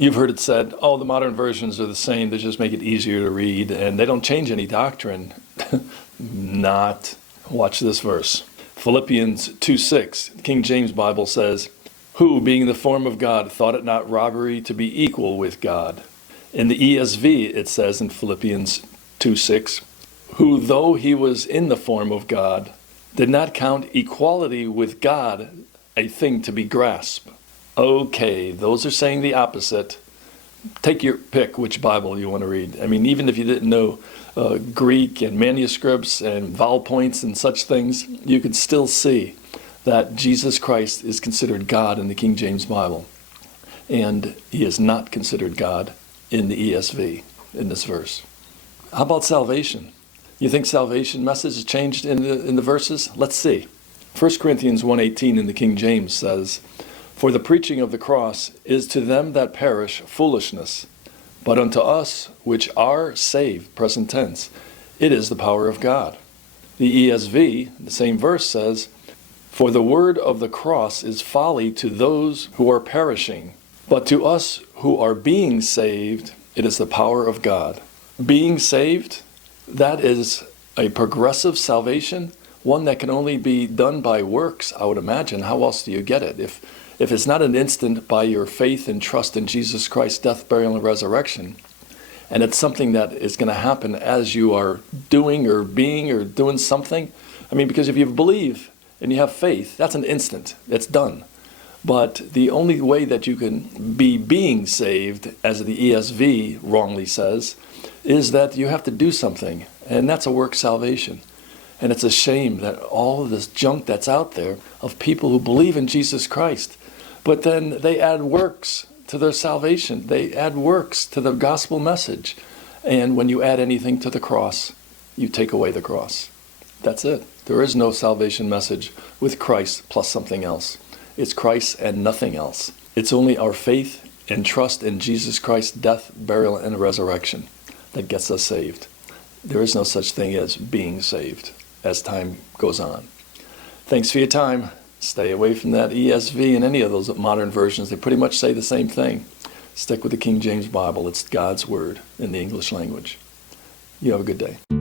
You've heard it said, oh, the modern versions are the same, they just make it easier to read, and they don't change any doctrine. Not. Watch this verse. Philippians 2:6, King James Bible says, who, being in the form of God, thought it not robbery to be equal with God. In the ESV, it says in Philippians 2:6, who, though he was in the form of God, did not count equality with God a thing to be grasped. Okay, those are saying the opposite. Take your pick which Bible you want to read. I mean, even if you didn't know Greek and manuscripts and vowel points and such things, you could still see that Jesus Christ is considered God in the King James Bible. And he is not considered God in the ESV in this verse. How about salvation? You think salvation message has changed in the verses? Let's see. 1 Corinthians 1:18 in the King James says, for the preaching of the cross is to them that perish foolishness, but unto us which are saved, present tense, it is the power of God. The ESV, the same verse says, for the word of the cross is folly to those who are perishing, but to us who are being saved, it is the power of God. Being saved, that is a progressive salvation, one that can only be done by works, I would imagine. How else do you get it? If it's not an instant by your faith and trust in Jesus Christ's death, burial, and resurrection, and it's something that is going to happen as you are doing or being or doing something. I mean, because if you believe and you have faith, that's an instant. It's done. But the only way that you can be being saved, as the ESV wrongly says, is that you have to do something, and that's a work salvation. And it's a shame that all of this junk that's out there of people who believe in Jesus Christ, but then they add works to their salvation. They add works to the gospel message. And when you add anything to the cross, you take away the cross. That's it. There is no salvation message with Christ plus something else. It's Christ and nothing else. It's only our faith and trust in Jesus Christ's death, burial, and resurrection that gets us saved. There is no such thing as being saved as time goes on. Thanks for your time. Stay away from that ESV and any of those modern versions. They pretty much say the same thing. Stick with the King James Bible. It's God's Word in the English language. You have a good day.